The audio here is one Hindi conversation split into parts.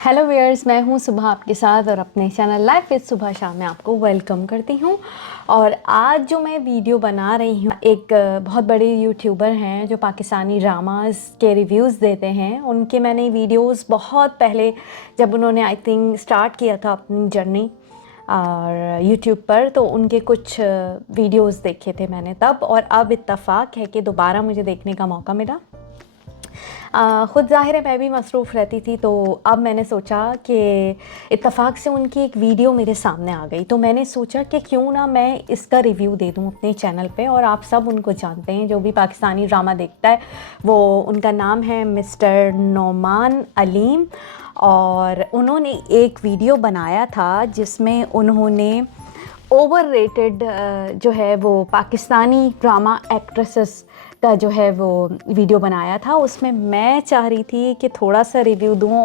हेलो व्यूअर्स, मैं हूं सुबह आपके साथ और अपने चैनल लाइफ विद सुबह शाह में आपको वेलकम करती हूं। और आज जो मैं वीडियो बना रही हूं, एक बहुत बड़े यूट्यूबर हैं जो पाकिस्तानी ड्रामास के रिव्यूज़ देते हैं। उनके मैंने वीडियोस बहुत पहले, जब उन्होंने आई थिंक स्टार्ट किया था अपनी जर्नी और यूट्यूब पर, तो उनके कुछ वीडियोस देखे थे मैंने तब। और अब इत्तेफाक है कि दोबारा मुझे देखने का मौका मिला। ख़ुद ज़ाहिर है मैं भी मसरूफ़ रहती थी, तो अब मैंने सोचा कि इत्तेफाक से उनकी एक वीडियो मेरे सामने आ गई, तो मैंने सोचा कि क्यों ना मैं इसका रिव्यू दे दूं अपने चैनल पे। और आप सब उनको जानते हैं, जो भी पाकिस्तानी ड्रामा देखता है वो, उनका नाम है मिस्टर नोमान अलीम। और उन्होंने एक वीडियो बनाया था जिसमें उन्होंने ओवररेटेड जो है वो पाकिस्तानी ड्रामा एक्ट्रेसेस का जो है वो वीडियो बनाया था। उसमें मैं चाह रही थी कि थोड़ा सा रिव्यू दूँ।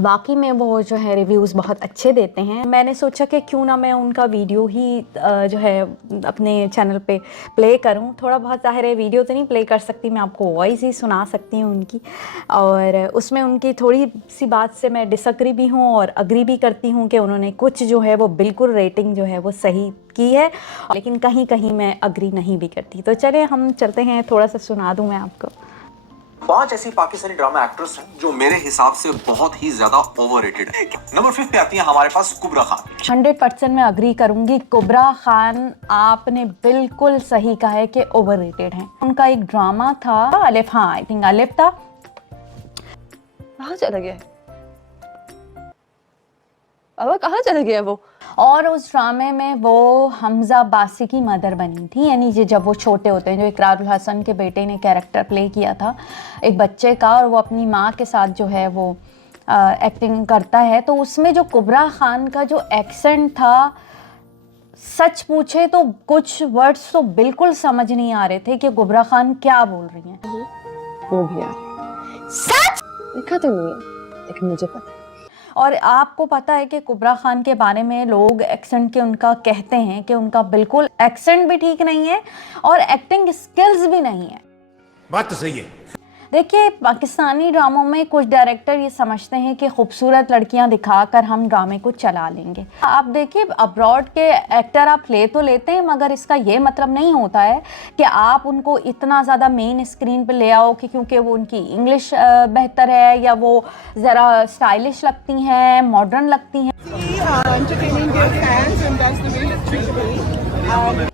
वाकई में वो जो है रिव्यूज़ बहुत अच्छे देते हैं। मैंने सोचा कि क्यों ना मैं उनका वीडियो ही जो है अपने चैनल पे प्ले करूं। थोड़ा बहुत, ज़ाहिर है वीडियो तो नहीं प्ले कर सकती, मैं आपको वॉइस ही सुना सकती हूं उनकी। और उसमें उनकी थोड़ी सी बात से मैं डिसएग्री भी हूं और अग्री भी करती हूं कि उन्होंने कुछ जो है वो बिल्कुल रेटिंग जो है वो सही की है, लेकिन कहीं कहीं मैं अग्री नहीं भी करती। तो चलिए हम चलते हैं, थोड़ा सा सुना दूँ मैं आपको। 5 ऐसी पाकिस्तानी ड्रामा एक्ट्रेस हैं जो मेरे हिसाब से बहुत ही ज्यादा ओवररेटेड है। नंबर 5 पे आती है हमारे पास कुबरा खान। 100% मैं अग्री करूंगी। कुबरा खान, आपने बिल्कुल सही कहा है कि ओवररेटेड हैं। उनका एक ड्रामा था अलिफ, हाँ आई थिंक अलिफ था। कहाँ चला गया? अब कहाँ चला गया वो? और उस ड्रामे में वो हमजा बासी की मदर बनी थी, यानी जब वो छोटे होते हैं, जो इकरारुल हसन के बेटे ने कैरेक्टर प्ले किया था एक बच्चे का, और वो अपनी माँ के साथ जो है वो एक्टिंग करता है। तो उसमें जो कुबरा खान का जो एक्सेंट था, सच पूछे तो कुछ वर्ड्स तो बिल्कुल समझ नहीं आ रहे थे कि कुबरा खान क्या बोल रही हैं। वो भी यार सच देखा तो नहीं है, लेकिन मुझे पता। और आपको पता है कि कुबरा खान के बारे में लोग एक्सेंट के उनका कहते हैं कि उनका बिल्कुल एक्सेंट भी ठीक नहीं है और एक्टिंग स्किल्स भी नहीं है। बात तो सही है। देखिए, पाकिस्तानी ड्रामों में कुछ डायरेक्टर ये समझते हैं कि खूबसूरत लड़कियां दिखाकर हम ड्रामे को चला लेंगे। आप देखिए, अब्रॉड के एक्टर आप ले तो लेते हैं, मगर इसका ये मतलब नहीं होता है कि आप उनको इतना ज़्यादा मेन स्क्रीन पे ले आओ कि क्योंकि वो उनकी इंग्लिश बेहतर है या वो ज़रा स्टाइलिश लगती हैं, मॉडर्न लगती हैं,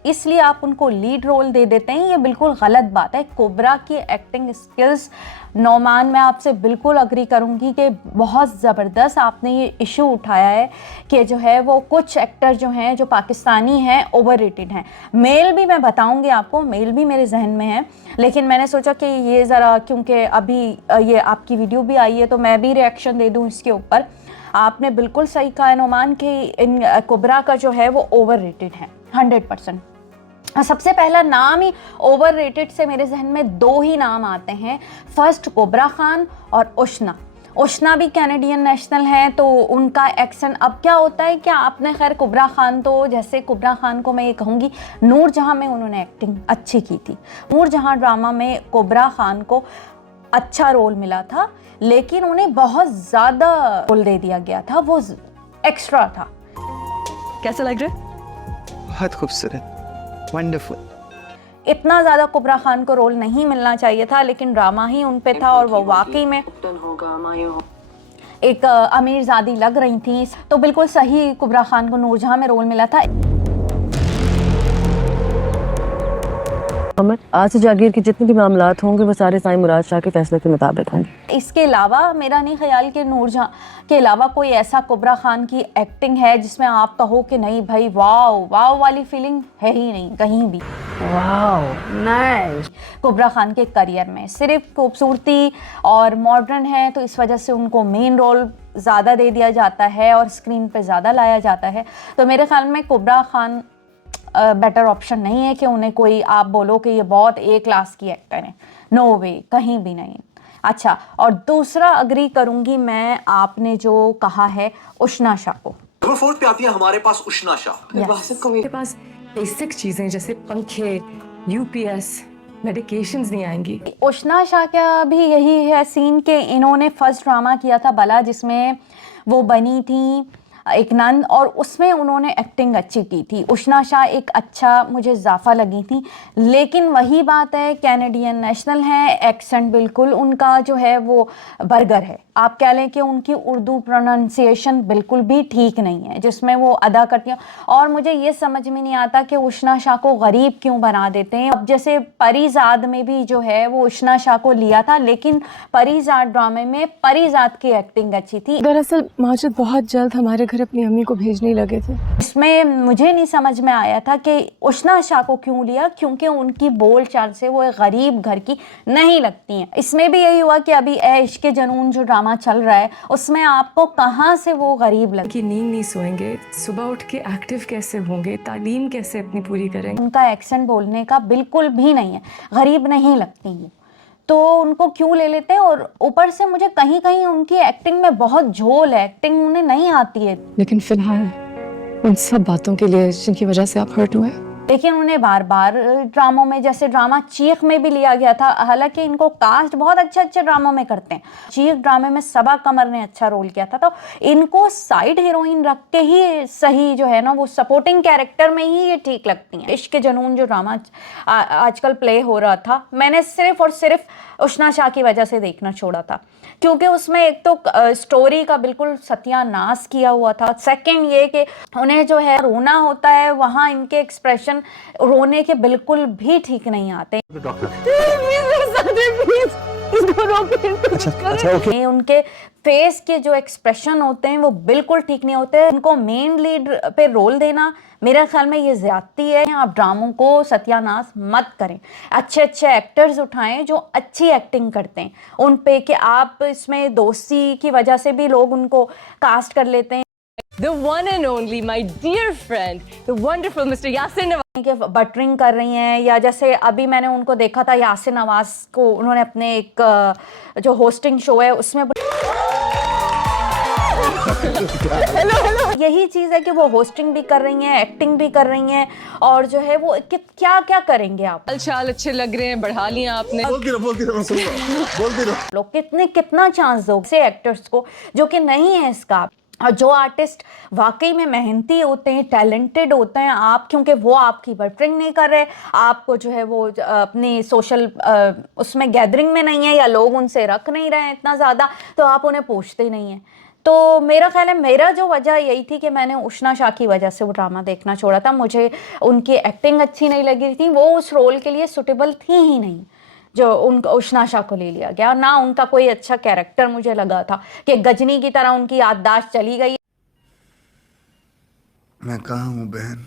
इसलिए आप उनको लीड रोल दे देते हैं। ये बिल्कुल गलत बात है। कोबरा की एक्टिंग स्किल्स, नौमान, मैं आपसे बिल्कुल अग्री करूंगी कि बहुत ज़बरदस्त आपने ये इशू उठाया है कि जो है वो कुछ एक्टर जो हैं, जो पाकिस्तानी हैं, ओवररेटेड हैं। मेल भी मैं बताऊंगी आपको, मेल भी मेरे जहन में है, लेकिन मैंने सोचा कि ये ज़रा, क्योंकि अभी ये आपकी वीडियो भी आई है तो मैं भी रिएक्शन दे दूँ इसके ऊपर। आपने बिल्कुल सही कहा नौमान कि इन कोबरा का जो है वो ओवररेटेड है 100%। सबसे पहला नाम ही ओवररेटेड से मेरे जहन में दो ही नाम आते हैं। फर्स्ट कुबरा खान और उशना। उशना भी कैनेडियन नेशनल है, तो उनका एक्सेंट, अब क्या होता है कि आपने, खैर कुबरा खान तो, जैसे कुबरा खान को मैं ये कहूँगी, नूरजहां में उन्होंने एक्टिंग अच्छी की थी। नूरजहां ड्रामा में कुबरा खान को अच्छा रोल मिला था, लेकिन उन्हें बहुत ज़्यादा रोल दे दिया गया था, वो एक्स्ट्रा था। कैसा लग रहा है? बहुत खूबसूरत, वंडरफुल। इतना ज़्यादा कुबरा खान को रोल नहीं मिलना चाहिए था, लेकिन ड्रामा ही उन पे था और वो वाकई में एक अमीरजादी लग रही थी। तो बिल्कुल सही कुबरा खान को नूरजहां में रोल मिला था। आज से जागीर के जितने भी मामलात होंगे वो सारे साईं मुराद शाह के फैसले के मुताबिक होंगे। इसके अलावा मेरा नहीं ख्याल कि नूरजहां के अलावा कोई ऐसा कुबरा खान की एक्टिंग है जिसमें आप कहो कि नहीं भाई, वाव वाव वाली फीलिंग है ही नहीं कहीं भी। Wow nice. कुबरा खान के करियर में सिर्फ खूबसूरती और मॉडर्न है, तो इस वजह से उनको मेन रोल ज़्यादा दे दिया जाता है और स्क्रीन पे ज़्यादा लाया जाता है। तो मेरे ख्याल में कुबरा खान बेटर ऑप्शन नहीं है कि उन्हें कोई आप बोलो कि ये बहुत ए क्लास की एक्टर है। नो वे, कहीं भी नहीं। अच्छा, और दूसरा अग्री करूंगी मैं, आपने जो कहा है उशना शाह को। नंबर 4 पे आती है हमारे पास उशना शाह। मेरे पास बेसिक चीजें जैसे पंखे, यूपीएस, मेडिकेशंस नहीं आएंगी। उष्णा शाह का भी यही है सीन कि इन्होंने फर्स्ट ड्रामा किया था बला, जिसमें वो बनी थी एक नन, और उसमें उन्होंने एक्टिंग अच्छी की थी। उष्णा शाह एक अच्छा मुझे इजाफा लगी थी, लेकिन वही बात है, कैनेडियन नेशनल है, एक्सेंट बिल्कुल उनका जो है वो बर्गर है। आप कह लें कि उनकी उर्दू प्रोनाउंसिएशन बिल्कुल भी ठीक नहीं है जिसमें वो अदा करती हैं। और मुझे ये समझ में नहीं आता कि उष्णा शाह को गरीब क्यों बना देते हैं। अब जैसे परीजाद में भी जो है वो उष्णा शाह को लिया था, लेकिन परीजाद ड्रामे में परीजाद की एक्टिंग अच्छी थी। दरअसल माजिद बहुत जल्द हमारे घर अपनी अम्मी को भेजने लगे थे। इसमें मुझे नहीं समझ में आया था कि उष्णा शाह को क्यों लिया, क्योंकि उनकी बोल चाल से वो एक गरीब घर की नहीं लगती हैं। इसमें भी यही हुआ कि अभी ए इश्क के जुनून जो ड्रामा चल रहा है उसमें आपको कहाँ से वो गरीब लगे। कि नींद नहीं सोएंगे, सुबह उठ के एक्टिव कैसे होंगे, तालीम कैसे अपनी पूरी करेंगे। उनका एक्सेंट बोलने का बिल्कुल भी नहीं है, गरीब नहीं लगती वो, तो उनको क्यों ले लेते हैं। और ऊपर से मुझे कहीं कहीं उनकी एक्टिंग में बहुत झोल है, एक्टिंग उन्हें नहीं आती है। लेकिन फिलहाल उन सब बातों के लिए जिनकी वजह से आप हर्ट हुए, लेकिन उन्हें बार बार ड्रामों में, जैसे ड्रामा चीख में भी लिया गया था, हालांकि इनको कास्ट बहुत अच्छे अच्छे ड्रामों में करते हैं। चीख ड्रामे में सबा कमर ने अच्छा रोल किया था, तो इनको साइड हीरोइन रख के ही सही जो है ना वो सपोर्टिंग कैरेक्टर में ही ये ठीक लगती हैं। इश्क के जुनून जो ड्रामा आजकल प्ले हो रहा था, मैंने सिर्फ और सिर्फ उष्णा शाह की वजह से देखना छोड़ा था, क्योंकि उसमें एक तो स्टोरी का बिल्कुल सत्यानाश किया हुआ था। सेकंड ये कि उन्हें जो है रोना होता है, वहाँ इनके एक्सप्रेशन रोने के बिल्कुल भी ठीक नहीं आते। ओके। उनके फेस के जो एक्सप्रेशन होते हैं वो बिल्कुल ठीक नहीं होते। उनको मेन लीड पे रोल देना मेरे ख्याल में ये ज्यादती है। आप ड्रामों को सत्यानाश मत करें, अच्छे अच्छे एक्टर्स उठाएं जो अच्छी एक्टिंग करते हैं उन पे, कि आप इसमें दोस्ती की वजह से भी लोग उनको कास्ट कर लेते हैं। The one and only, my dear friend, the wonderful Mr. Yasin Nawaz. के बटरिंग कर रही हैं, या जैसे अभी मैंने उनको देखा था यासिन नवाज को, उन्होंने अपने एक जो होस्टिंग शो है उसमें यही चीज़ है कि वो होस्टिंग भी कर रही हैं, एक्टिंग भी कर रही हैं, और जो है वो क्या क्या करेंगे आप। चाल अच्छे लग रहे हैं, बढ़ा लिया आपने। बोलती रहो। लोग कितना चांस दो से एक्टर्स को जो कि नहीं है इसका। और जो आर्टिस्ट वाकई में मेहनती होते हैं, टैलेंटेड होते हैं, आप क्योंकि वो आपकी बटरिंग नहीं कर रहे, आपको जो है वो अपनी सोशल उसमें गैदरिंग में नहीं है, या लोग उनसे रख नहीं रहे हैं इतना ज़्यादा, तो आप उन्हें पूछते ही नहीं हैं। तो मेरा ख्याल है, मेरा जो वजह यही थी कि मैंने उष्णा शाह की वजह से वो ड्रामा देखना छोड़ा था। मुझे उनकी एक्टिंग अच्छी नहीं लगी थी, वो उस रोल के लिए सुटेबल थी ही नहीं जो उनको उष्णा शाह को ले लिया गया। ना उनका कोई अच्छा कैरेक्टर मुझे लगा था, कि गजनी की तरह उनकी याददाश्त चली गई। मैं कहाँ हूँ बहन?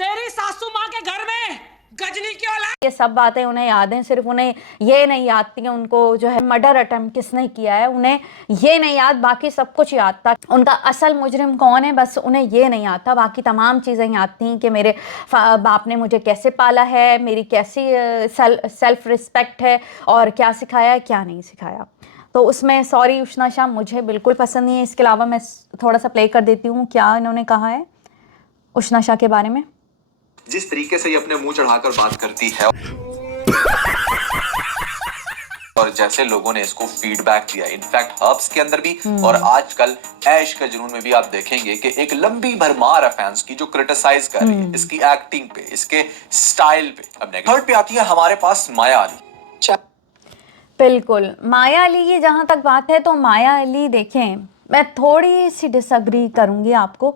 तेरी सासू माँ के घर में गजनी क्यों ला? ये सब बातें उन्हें याद हैं, सिर्फ उन्हें ये नहीं याद थी कि उनको जो है मर्डर अटेम्प्ट किसने किया है, उन्हें ये नहीं याद, बाकी सब कुछ याद था। उनका असल मुजरिम कौन है बस उन्हें ये नहीं याद था, बाकी तमाम चीज़ें याद थी कि मेरे बाप ने मुझे कैसे पाला है, मेरी कैसी सेल्फ रिस्पेक्ट है, और क्या सिखाया है क्या नहीं सिखाया। तो उसमें सॉरी उष्णा शाह मुझे बिल्कुल पसंद नहीं है। इसके अलावा मैं थोड़ा सा प्ले कर देती हूँ क्या इन्होंने कहा है उष्णा शाह के बारे में। जिस तरीके से ये अपने मुंह चढ़ाकर बात करती है और जैसे लोगों ने इसको फीडबैक दिया, इनफैक्ट हर्ब्स के अंदर भी और आजकल ऐश के जुनून में भी आप देखेंगे कि एक लंबी भरमार है फैंस की जो क्रिटिसाइज कर रही है इसकी एक्टिंग पे, इसके स्टाइल पे। अब थर्ड पे आती है हमारे पास माया अली। बिल्कुल, माया अली की जहाँ तक बात है तो माया अली देखें, मैं थोड़ी सी डिसएग्री करूँगी आपको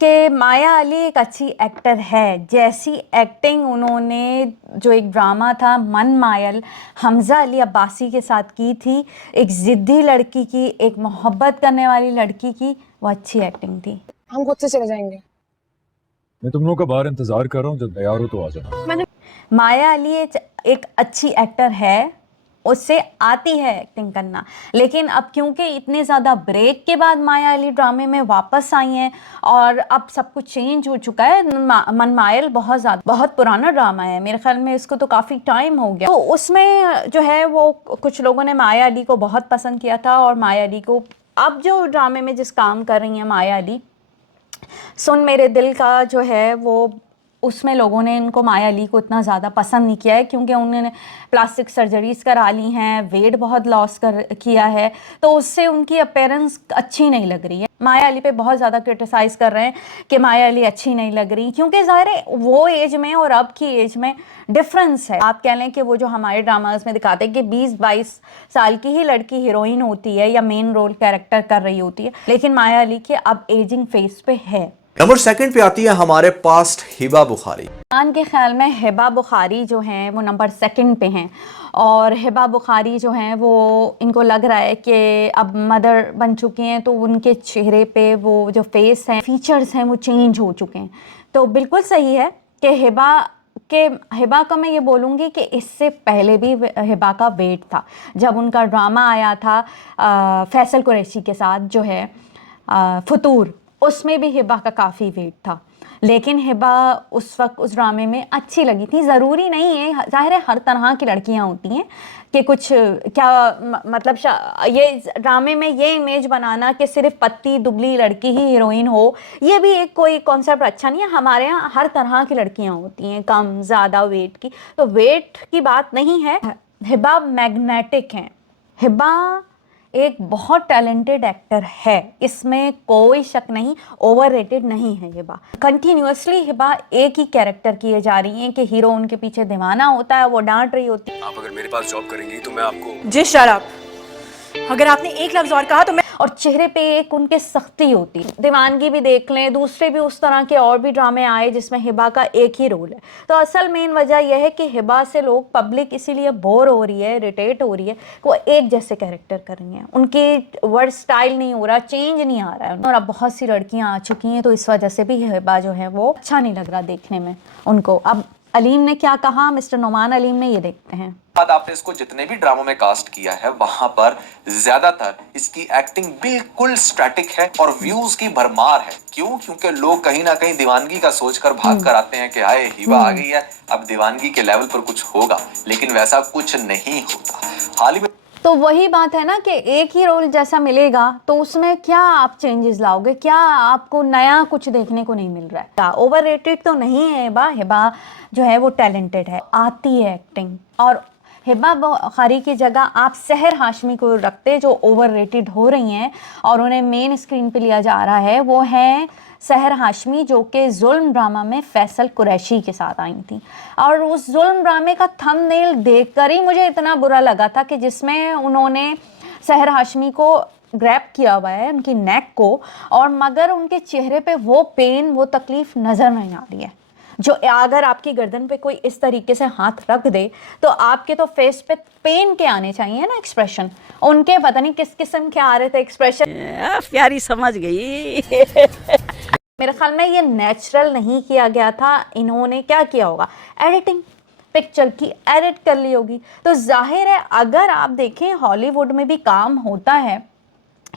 कि माया अली एक अच्छी एक्टर है। जैसी एक्टिंग उन्होंने जो एक ड्रामा था मन मायल हमज़ा अली अब्बासी के साथ की थी, एक ज़िद्दी लड़की की, एक मोहब्बत करने वाली लड़की की, वो अच्छी एक्टिंग थी। हम खुद से चले जाएंगे। मैं तुम लोगों का बाहर इंतजार कर रहा हूँ, जब तैयार हो तो आ जाना। माया अली एक अच्छी एक्टर है, उससे आती है एक्टिंग करना, लेकिन अब क्योंकि इतने ज़्यादा ब्रेक के बाद माया अली ड्रामे में वापस आई हैं और अब सब कुछ चेंज हो चुका है। मन मायल बहुत पुराना ड्रामा है, मेरे ख्याल में इसको तो काफ़ी टाइम हो गया। तो उसमें जो है वो कुछ लोगों ने माया अली को बहुत पसंद किया था, और माया अली को अब जो ड्रामे में जिस काम कर रही हैं माया अली, सुन मेरे दिल का जो है वो उसमें लोगों ने इनको माया अली को इतना ज़्यादा पसंद नहीं किया है क्योंकि उन्होंने प्लास्टिक सर्जरीज करा ली हैं, वेट बहुत लॉस किया है, तो उससे उनकी अपीयरेंस अच्छी नहीं लग रही है। माया अली पे बहुत ज़्यादा क्रिटिसाइज़ कर रहे हैं कि माया अली अच्छी नहीं लग रही, क्योंकि ज़ाहिर है वो एज में और अब की एज में डिफरेंस है। आप कह लें कि वो जो हमारे ड्रामाज में दिखाते हैं कि 20-22 साल की ही लड़की हीरोइन होती है या मेन रोल कैरेक्टर कर रही होती है, लेकिन माया अली की अब एजिंग फेस पे है। नंबर 2 पे आती है हमारे पास्ट हिबा बुखारी। के ख्याल में हिबा बुखारी जो हैं वो नंबर 2 पे हैं, और हिबा बुखारी जो हैं वो इनको लग रहा है कि अब मदर बन चुकी हैं तो उनके चेहरे पे वो जो फेस हैं, फीचर्स हैं, वो चेंज हो चुके हैं। तो बिल्कुल सही है कि हिबा का मैं ये बोलूँगी कि इससे पहले भी हिबा का वेट था। जब उनका ड्रामा आया था फैसल कुरैशी के साथ जो है फतूर, उसमें भी हिबा का काफ़ी वेट था, लेकिन हिबा उस वक्त उस ड्रामे में अच्छी लगी थी। ज़रूरी नहीं है, ज़ाहिर है हर तरह की लड़कियां होती हैं कि कुछ क्या मतलब ये ड्रामे में ये इमेज बनाना कि सिर्फ पतली दुबली लड़की ही हीरोइन हो, ये भी एक कोई कॉन्सेप्ट अच्छा नहीं है। हमारे यहाँ हर तरह की लड़कियां होती हैं, कम ज़्यादा वेट की, तो वेट की बात नहीं है। हिबा मैग्नेटिक हैं। हिबा एक बहुत टैलेंटेड एक्टर है, इसमें कोई शक नहीं, ओवररेटेड नहीं है हिबा। कंटिन्यूअसली हिबा एक ही कैरेक्टर किए जा रही हैं कि हीरो उनके पीछे दीवाना होता है, वो डांट रही होती है। आप अगर मेरे पास जॉब करेंगी तो मैं आपको जी शट अप। अगर आपने एक लफ्ज और कहा तो मैं और चेहरे पे एक उनके सख्ती होती है। दीवानगी भी देख लें, दूसरे भी उस तरह के और भी ड्रामे आए जिसमें हिबा का एक ही रोल है। तो असल मेन वजह यह है कि हिबा से लोग पब्लिक इसीलिए बोर हो रही है, इरिटेट हो रही है, वो एक जैसे कैरेक्टर कर रही हैं, उनकी वर्ड स्टाइल नहीं हो रहा, चेंज नहीं आ रहा है। और अब बहुत सी लड़कियां आ चुकी हैं तो इस वजह से भी हिबा जो है वो अच्छा नहीं लग रहा देखने में उनको। अब अलीम ने क्या कहा, मिस्टर नोमान अलीम ने, ये देखते हैं। बाद आपने इसको जितने भी ड्रामों में कास्ट किया है वहां पर ज्यादातर इसकी एक्टिंग बिल्कुल स्टैटिक है और व्यूज की भरमार है। क्यों? क्योंकि लोग कहीं ना कहीं दीवानगी का सोचकर भाग कर आते हैं कि हाय हिबा आ गई है, अब दीवानगी के लेवल पर कुछ होगा, लेकिन वैसा कुछ नहीं होता। हाल ही में तो वही बात है ना कि एक ही रोल जैसा मिलेगा तो उसमें क्या आप चेंजेस लाओगे, क्या आपको नया कुछ देखने को नहीं मिल रहा है। ओवररेटेड तो नहीं है हिबा, हिबा जो है वो टैलेंटेड है, आती है एक्टिंग। और हिबा बुखारी की जगह आप सहर हाशमी को रखते जो ओवररेटेड हो रही हैं और उन्हें मेन स्क्रीन पे लिया जा रहा है। वो है सहर हाशमी जो कि जुल्म ड्रामा में फैसल कुरैशी के साथ आई थी, और उस जुल्म ड्रामे का थंबनेल देखकर ही मुझे इतना बुरा लगा था कि जिसमें उन्होंने सहर हाशमी को ग्रैब किया हुआ है, उनकी नेक को, और मगर उनके चेहरे पे वो पेन, वो तकलीफ नज़र नहीं आ रही है। जो अगर आपकी गर्दन पे कोई इस तरीके से हाथ रख दे तो आपके तो फेस पे पेन के आने चाहिए ना एक्सप्रेशन, उनके पता नहीं किस किस्म के आ रहे थे एक्सप्रेशन। प्यारी समझ गई। मेरे ख्याल में ये नेचुरल नहीं किया गया था। इन्होंने क्या किया होगा, एडिटिंग पिक्चर की एडिट कर ली होगी। तो जाहिर है अगर आप देखें हॉलीवुड में भी काम होता है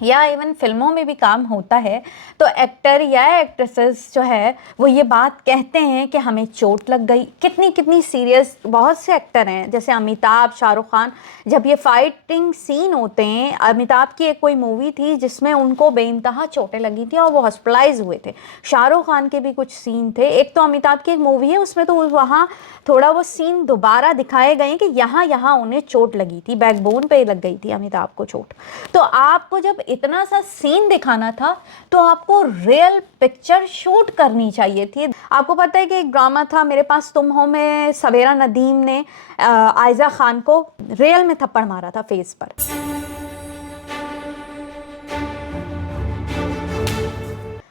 या इवन फिल्मों में भी काम होता है तो एक्टर या एक्ट्रेसेस जो है वो ये बात कहते हैं कि हमें चोट लग गई। कितनी सीरियस बहुत से एक्टर हैं जैसे अमिताभ, शाहरुख खान, जब ये फाइटिंग सीन होते हैं, अमिताभ की एक कोई मूवी थी जिसमें उनको बेइंतहा चोटें लगी थी और वो हॉस्पिटलाइज हुए थे। शाहरुख खान के भी कुछ सीन थे, एक तो अमिताभ की एक मूवी है उसमें तो वहाँ थोड़ा वो सीन दोबारा दिखाए गए कि यहाँ उन्हें चोट लगी थी, बैकबोन पे लग गई थी अमिताभ को चोट। तो आपको जब इतना सा सीन दिखाना था तो आपको रियल पिक्चर शूट करनी चाहिए थी। आपको पता है कि एक ड्रामा था मेरे पास तुम हो में सवेरा नदीम ने आयजा खान को रियल में थप्पड़ मारा था फेस पर।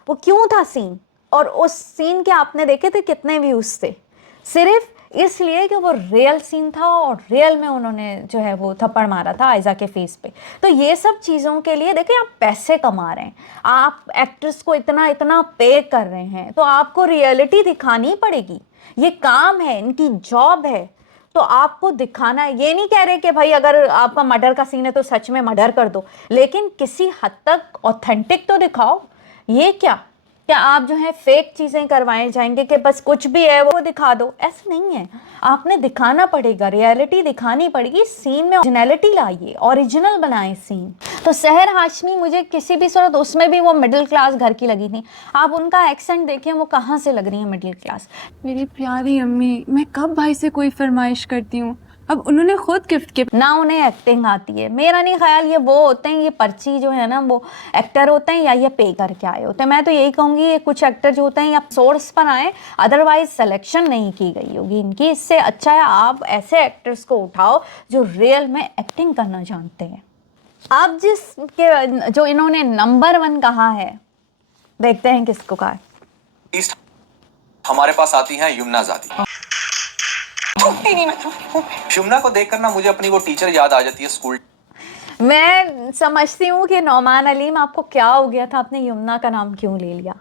वो क्यों था सीन, और उस सीन के आपने देखे थे कितने व्यूज थे, सिर्फ इसलिए कि वो रियल सीन था और रियल में उन्होंने जो है वो थप्पड़ मारा था आयजा के फेस पे। तो ये सब चीज़ों के लिए देखिए आप पैसे कमा रहे हैं, आप एक्ट्रेस को इतना पे कर रहे हैं तो आपको रियलिटी दिखानी पड़ेगी। ये काम है, इनकी जॉब है, तो आपको दिखाना है। ये नहीं कह रहे कि भाई अगर आपका मर्डर का सीन है तो सच में मर्डर कर दो, लेकिन किसी हद तक ऑथेंटिक तो दिखाओ। ये क्या क्या आप जो है फेक चीज़ें करवाए जाएंगे कि बस कुछ भी है वो दिखा दो? ऐसा नहीं है, आपने दिखाना पड़ेगा, रियलिटी दिखानी पड़ेगी, सीन में ओरिजिनलिटी लाइए, ओरिजिनल बनाए सीन। तो सहर हाशमी मुझे किसी भी सूरत, उसमें भी वो मिडिल क्लास घर की लगी थी। आप उनका एक्सेंट देखिए, वो कहाँ से लग रही है मिडिल क्लास। मेरी प्यारी अम्मी, मैं कब भाई से कोई फरमाइश करती हूँ, अब उन्होंने खुद गिफ्ट के ना उन्हें एक्टिंग आती है। मेरा नहीं ख्याल ये वो होते हैं, ये पर्ची जो है ना वो एक्टर होते हैं या ये पे करके आए होते हैं। मैं तो यही कहूँगी ये कुछ एक्टर जो होते हैं या सोर्स पर आए, अदरवाइज सिलेक्शन नहीं की गई होगी इनकी। इससे अच्छा है आप ऐसे एक्टर्स को उठाओ जो रियल में एक्टिंग करना जानते हैं। आप जिसके जो इन्होंने नंबर 1 कहा है, देखते हैं किसको कहा है। हमारे पास आती हैं यमुना ज़ादी। यमुना को देखकर ना मुझे अपनी वो टीचर याद आ जाती है स्कूल। मैं समझती हूँ कि नौमान अलीम आपको क्या हो गया था, आपने यमुना का नाम क्यों ले लिया।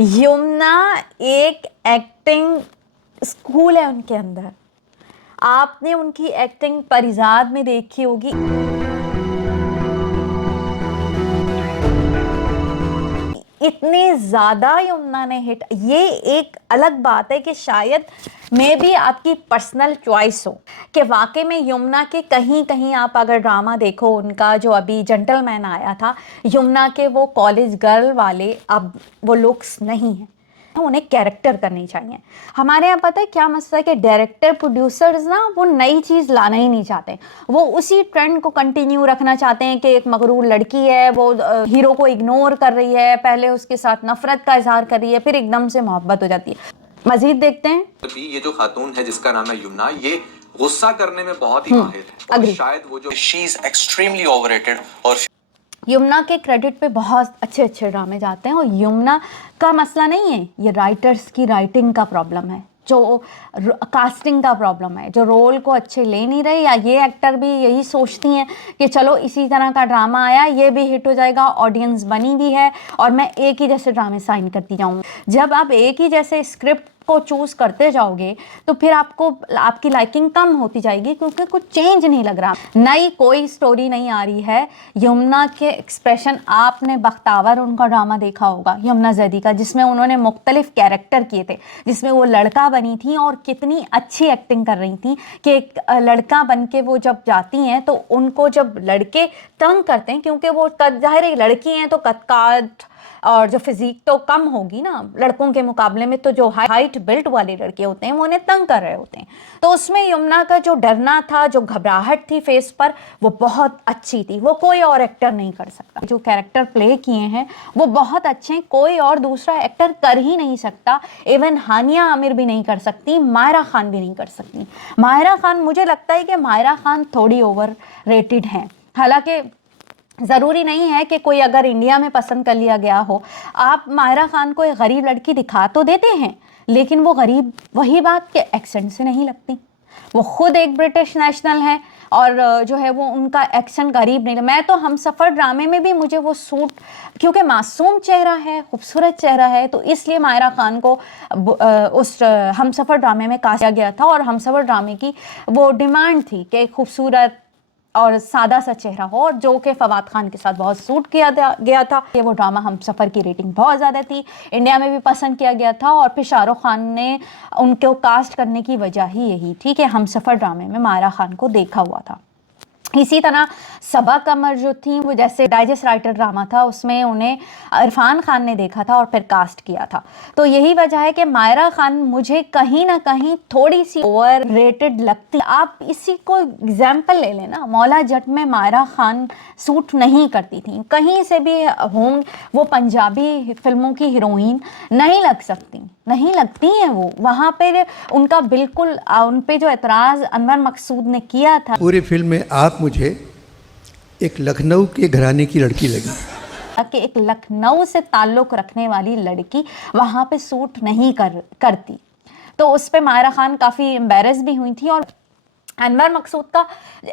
यमुना एक एक्टिंग स्कूल है उनके अंदर। आपने उनकी एक्टिंग परिजाद में देखी होगी। इतनी ज़्यादा यमुना ने हिट, ये एक अलग बात है कि शायद में भी आपकी पर्सनल चॉइस हो कि वाकई में यमुना के कहीं कहीं आप अगर ड्रामा देखो उनका जो अभी जेंटलमैन आया था, यमुना के वो कॉलेज गर्ल वाले अब वो लुक्स नहीं हैं, उन्हें कैरेक्टर करनी चाहिए। हमारे यहाँ पता है क्या मसला है कि डायरेक्टर प्रोड्यूसर्स ना वो नई चीज़ लाना ही नहीं चाहते, वो उसी ट्रेंड को कंटिन्यू रखना चाहते हैं कि एक मगरूर लड़की है, वो हीरो को इग्नोर कर रही है, पहले उसके साथ नफरत का इजहार कर रही है, फिर एकदम से मोहब्बत हो जाती है। मजीद देखते हैं। ये जो खातून है जिसका नाम है यमुना, ये गुस्सा करने में बहुत ही माहिर है और शायद वो जो शी इज एक्सट्रीमली ओवररेटेड। और यमुना के क्रेडिट पे बहुत अच्छे अच्छे ड्रामे जाते हैं और यमुना का मसला नहीं है, ये राइटर्स की राइटिंग का प्रॉब्लम है, जो कास्टिंग का प्रॉब्लम है, जो रोल को अच्छे ले नहीं रहे, या ये एक्टर भी यही सोचती हैं कि चलो इसी तरह का ड्रामा आया ये भी हिट हो जाएगा, ऑडियंस बनी भी है और मैं एक ही जैसे ड्रामे साइन करती जाऊँ। जब आप एक ही जैसे स्क्रिप्ट को चूज़ करते जाओगे तो फिर आपको आपकी लाइकिंग कम होती जाएगी क्योंकि कुछ चेंज नहीं लग रहा, नई कोई स्टोरी नहीं आ रही है। यमुना के एक्सप्रेशन, आपने बख्तावर उनका ड्रामा देखा होगा यमुना ज़ैदी का, जिसमें उन्होंने मुख्तलिफ कैरेक्टर किए थे, जिसमें वो लड़का बनी थी और कितनी अच्छी एक्टिंग कर रही थी कि एक लड़का बन के वो जब जाती हैं तो उनको जब लड़के तंग करते हैं, क्योंकि वो ज़ाहिर है लड़की हैं तो कद और जो फिजिक तो कम होगी ना लड़कों के मुकाबले में, तो जो हाइट बिल्ट वाले लड़के होते हैं वो उन्हें तंग कर रहे होते हैं। तो उसमें यमुना का जो डरना था, जो घबराहट थी फेस पर, वो बहुत अच्छी थी, वो कोई और एक्टर नहीं कर सकता। जो कैरेक्टर प्ले किए हैं वो बहुत अच्छे हैं, कोई और दूसरा एक्टर कर ही नहीं सकता। इवन हानिया आमिर भी नहीं कर सकती, मायरा खान भी नहीं कर सकती। मायरा खान, मुझे लगता है कि मायरा खान थोड़ी ओवर रेटेड हैं। हालांकि ज़रूरी नहीं है कि कोई अगर इंडिया में पसंद कर लिया गया हो, आप मायरा खान को एक गरीब लड़की दिखा तो देते हैं, लेकिन वो गरीब, वही बात के एक्सेंट से नहीं लगती। वो खुद एक ब्रिटिश नेशनल है और जो है वो उनका एक्सेंट गरीब नहीं। मैं तो हमसफ़र ड्रामे में भी मुझे वो सूट, क्योंकि मासूम चेहरा है, खूबसूरत चेहरा है, तो इसलिए मायरा खान को उस हमसफ़र ड्रामे में कास्ट किया गया था। और हमसफ़र ड्रामे की वो डिमांड थी कि खूबसूरत और सादा सा चेहरा हो, और जो कि फवाद खान के साथ बहुत सूट किया गया था। ये वो ड्रामा हमसफ़र की रेटिंग बहुत ज़्यादा थी, इंडिया में भी पसंद किया गया था, और फिर शाहरुख खान ने उनको कास्ट करने की वजह ही यही थी कि हमसफ़र ड्रामे में मायरा खान को देखा हुआ था। इसी तरह सबा कमर जो थी, वो जैसे डाइजेस्ट राइटर ड्रामा था, उसमें उन्हें इरफान खान ने देखा था और फिर कास्ट किया था। तो यही वजह है कि मायरा खान मुझे कहीं ना कहीं थोड़ी सी ओवर रेटेड लगती। आप इसी को एग्जाम्पल ले लेना, मौला जट में मायरा खान सूट नहीं करती थी, कहीं से भी हों, वो पंजाबी फिल्मों की हीरोइन नहीं लग सकती, नहीं लगती हैं वो। वहाँ पर उनका बिल्कुल, उन पर जो एतराज़ अनवर मकसूद ने किया था, पूरी फिल्म में आप मुझे एक लखनऊ के घराने की लड़की लगी, कि एक लखनऊ से ताल्लुक़ रखने वाली लड़की वहाँ पे सूट नहीं करती। तो उस पे मायरा खान काफ़ी एम्बेरस भी हुई थी, और अनवर मकसूद का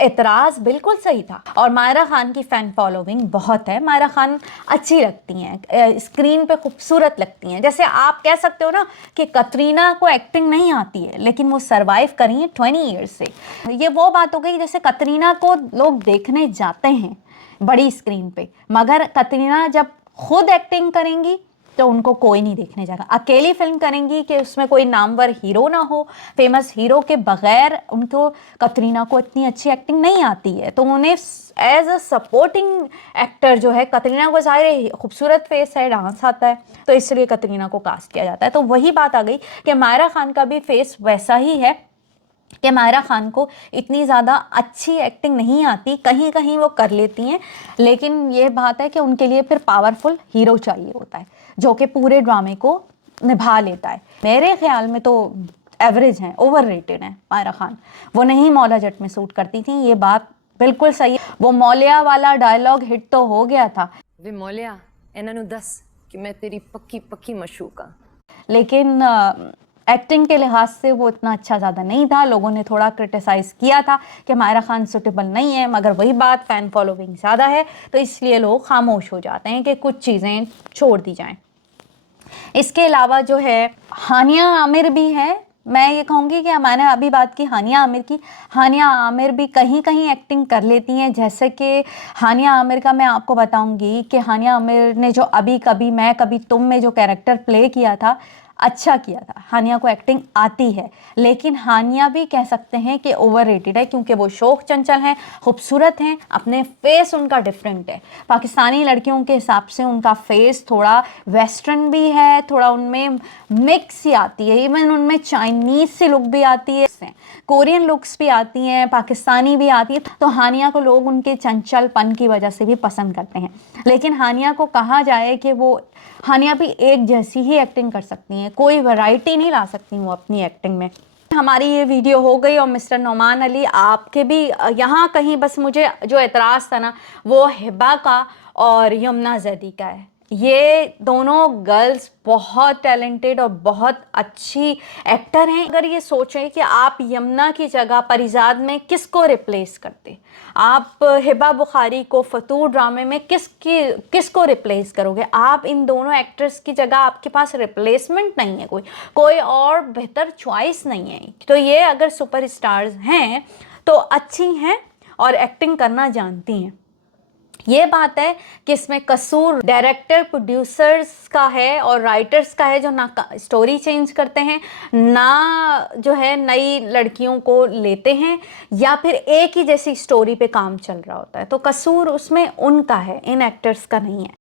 एतराज़ बिल्कुल सही था। और मायरा खान की फ़ैन फॉलोइंग बहुत है, मायरा खान अच्छी लगती हैं, स्क्रीन पे खूबसूरत लगती हैं। जैसे आप कह सकते हो ना कि कतरीना को एक्टिंग नहीं आती है, लेकिन वो सरवाइव करी है 20 ईयर्स से। ये वो बात हो गई जैसे कतरीना को लोग देखने जाते हैं बड़ी स्क्रीन पे, मगर कतरीना जब खुद एक्टिंग करेंगी तो उनको कोई नहीं देखने जाएगा। अकेली फिल्म करेंगी कि उसमें कोई नामवर हीरो ना हो, फेमस हीरो के बगैर उनको, कतरीना को इतनी अच्छी एक्टिंग नहीं आती है, तो उन्हें एज अ सपोर्टिंग एक्टर जो है, कतरीना को ज़ाहिर खूबसूरत फेस है, डांस आता है, तो इसलिए कतरीना को कास्ट किया जाता है। तो वही बात आ गई कि मायरा खान का भी फेस वैसा ही है कि मायरा खान को इतनी ज़्यादा अच्छी एक्टिंग नहीं आती, कहीं कहीं वो कर लेती हैं, लेकिन ये बात है कि उनके लिए फिर पावरफुल हीरो चाहिए होता है जो कि पूरे ड्रामे को निभा लेता है। मेरे ख्याल में तो एवरेज हैं, ओवररेटेड हैं मायरा खान। वो नहीं मौला जट में सूट करती थी, ये बात बिल्कुल सही है। वो मौलिया वाला डायलॉग हिट तो हो गया था, वे मौलिया इन्हां नूं दस कि मैं तेरी पक्की पक्की मशूक हां, लेकिन एक्टिंग के लिहाज से वो इतना अच्छा ज़्यादा नहीं था। लोगों ने थोड़ा क्रिटिसाइज़ किया था कि मायरा खान सूटेबल नहीं है, मगर वही बात, फ़ैन फॉलोइंग ज़्यादा है तो इसलिए लोग खामोश हो जाते हैं कि कुछ चीज़ें छोड़ दी जाएं। इसके अलावा जो है हानिया आमिर भी है। मैं ये कहूँगी कि मैंने अभी बात की हानिया आमिर की, हानिया आमिर भी कहीं कहीं एक्टिंग कर लेती हैं। जैसे कि हानिया आमिर का मैं आपको बताऊँगी कि हानिया आमिर ने जो अभी कभी मैं कभी तुम में जो कैरेक्टर प्ले किया था, अच्छा किया था। हानिया को एक्टिंग आती है, लेकिन हानिया भी कह सकते हैं कि ओवररेटेड है, क्योंकि वो शौक चंचल हैं, खूबसूरत हैं, अपने फेस उनका डिफरेंट है। पाकिस्तानी लड़कियों के हिसाब से उनका फेस थोड़ा वेस्टर्न भी है, थोड़ा उनमें मिक्स ही आती है, इवन उनमें चाइनीज़ सी लुक भी आती है, कोरियन लुक्स भी आती हैं, पाकिस्तानी भी आती है। तो हानिया को लोग उनके चंचलपन की वजह से भी पसंद करते हैं। लेकिन हानिया को कहा जाए कि वो, हानिया भी एक जैसी ही एक्टिंग कर सकती हैं, कोई वैरायटी नहीं ला सकती वो अपनी एक्टिंग में। हमारी ये वीडियो हो गई, और मिस्टर नोमान अली आपके भी यहाँ कहीं, बस मुझे जो एतराज़ था ना वो हिबा का और यमुना जैदी का है। ये दोनों गर्ल्स बहुत टैलेंटेड और बहुत अच्छी एक्टर हैं। अगर ये सोचें कि आप यमुना की जगह परिजाद में किसको रिप्लेस करते, आप हिबा बुखारी को फतूह ड्रामे में किसको रिप्लेस करोगे? आप इन दोनों एक्ट्रेस की जगह आपके पास रिप्लेसमेंट नहीं है, कोई और बेहतर चॉइस नहीं है। तो ये अगर सुपरस्टार्स हैं तो अच्छी हैं और एक्टिंग करना जानती हैं। ये बात है कि इसमें कसूर डायरेक्टर प्रोड्यूसर्स का है और राइटर्स का है, जो ना स्टोरी चेंज करते हैं, ना जो है नई लड़कियों को लेते हैं, या फिर एक ही जैसी स्टोरी पे काम चल रहा होता है। तो कसूर उसमें उनका है, इन एक्टर्स का नहीं है।